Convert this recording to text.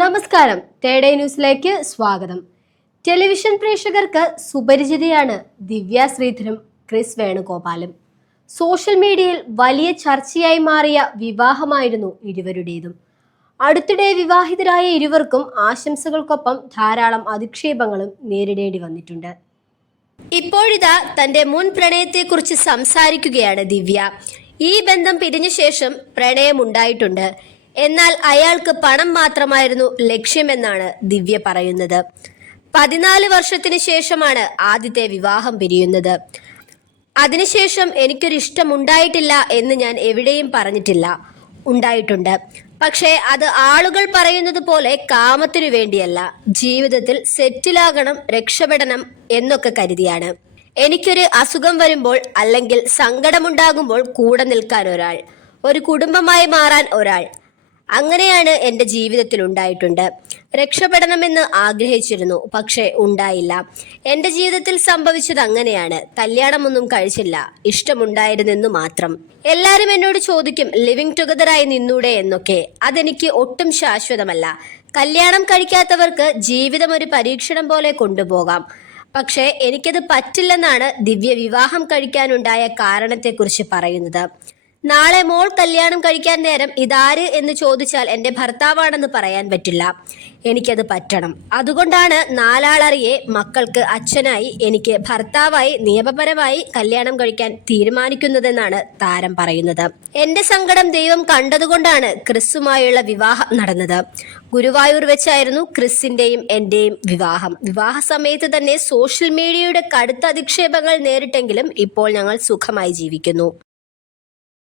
നമസ്കാരം, തേടേ ന്യൂസിലേക്ക് സ്വാഗതം. ടെലിവിഷൻ പ്രേക്ഷകർക്ക് സുപരിചിതയാണ് ദിവ്യ ശ്രീധരും ക്രിസ് വേണുഗോപാലും. സോഷ്യൽ മീഡിയയിൽ വലിയ ചർച്ചയായി മാറിയ വിവാഹമായിരുന്നു ഇരുവരുടേതും. അടുത്തിടെ വിവാഹിതരായ ഇരുവർക്കും ആശംസകൾക്കൊപ്പം ധാരാളം അധിക്ഷേപങ്ങളും നേരിടേണ്ടി വന്നിട്ടുണ്ട്. ഇപ്പോഴിതാ തന്റെ മുൻ പ്രണയത്തെക്കുറിച്ച് സംസാരിക്കുകയാണ് ദിവ്യ. ഈ ബന്ധം പിരിഞ്ഞ ശേഷം പ്രണയമുണ്ടായിട്ടുണ്ട്, എന്നാൽ അയാൾക്ക് പണം മാത്രമായിരുന്നു ലക്ഷ്യമെന്നാണ് ദിവ്യ പറയുന്നത്. 14 വർഷത്തിന് ശേഷമാണ് ആദ്യത്തെ വിവാഹം പിരിയുന്നത്. അതിനുശേഷം എനിക്കൊരിഷ്ടമുണ്ടായിട്ടില്ല എന്ന് ഞാൻ എവിടെയും പറഞ്ഞിട്ടില്ല. ഉണ്ടായിട്ടുണ്ട്, പക്ഷേ അത് ആളുകൾ പറയുന്നത് പോലെ കാമത്തിനു വേണ്ടിയല്ല, ജീവിതത്തിൽ സെറ്റിലാകണം, രക്ഷപ്പെടണം എന്നൊക്കെ കരുതിയാണ്. എനിക്കൊരു അസുഖം വരുമ്പോൾ അല്ലെങ്കിൽ സങ്കടമുണ്ടാകുമ്പോൾ കൂടെ നിൽക്കാൻ ഒരാൾ, ഒരു കുടുംബമായി മാറാൻ ഒരാൾ, അങ്ങനെയാണ് എൻ്റെ ജീവിതത്തിൽ ഉണ്ടായിട്ടുണ്ട്. രക്ഷപ്പെടണമെന്ന് ആഗ്രഹിച്ചിരുന്നു, പക്ഷേ ഉണ്ടായില്ല. എൻ്റെ ജീവിതത്തിൽ സംഭവിച്ചത് അങ്ങനെയാണ്. കല്യാണമൊന്നും കഴിച്ചില്ല, ഇഷ്ടമുണ്ടായിരുന്നെന്നു മാത്രം. എല്ലാവരും എന്നോട് ചോദിക്കും ലിവിങ് ടുഗദറായി നിന്നൂടെ എന്നൊക്കെ. അതെനിക്ക് ഒട്ടും ശാശ്വതമല്ല. കല്യാണം കഴിക്കാത്തവർക്ക് ജീവിതം ഒരു പരീക്ഷണം പോലെ കൊണ്ടുപോകാം, പക്ഷേ എനിക്കത് പറ്റില്ലെന്നാണ് ദിവ്യ വിവാഹം കഴിക്കാനുണ്ടായ കാരണത്തെക്കുറിച്ച് പറയുന്നത്. നാളെ മോൾ കല്യാണം കഴിക്കാൻ നേരം ഇതാര് എന്ന് ചോദിച്ചാൽ എൻ്റെ ഭർത്താവാണെന്ന് പറയാൻ പറ്റില്ല. എനിക്കത് പറ്റണം. അതുകൊണ്ടാണ് നാലാളറിയെ മക്കൾക്ക് അച്ഛനായി, എനിക്ക് ഭർത്താവായി നിയമപരമായി കല്യാണം കഴിക്കാൻ തീരുമാനിക്കുന്നതെന്നാണ് താരം പറയുന്നത്. എൻ്റെ സങ്കടം ദൈവം കണ്ടതുകൊണ്ടാണ് ക്രിസുമായുള്ള വിവാഹം നടന്നത്. ഗുരുവായൂർ വെച്ചായിരുന്നു ക്രിസിന്റെയും എന്റെയും വിവാഹം. വിവാഹ സമയത്ത് തന്നെ സോഷ്യൽ മീഡിയയുടെ കടുത്ത അധിക്ഷേപങ്ങൾ നേരിട്ടെങ്കിലും ഇപ്പോൾ ഞങ്ങൾ സുഖമായി ജീവിക്കുന്നു.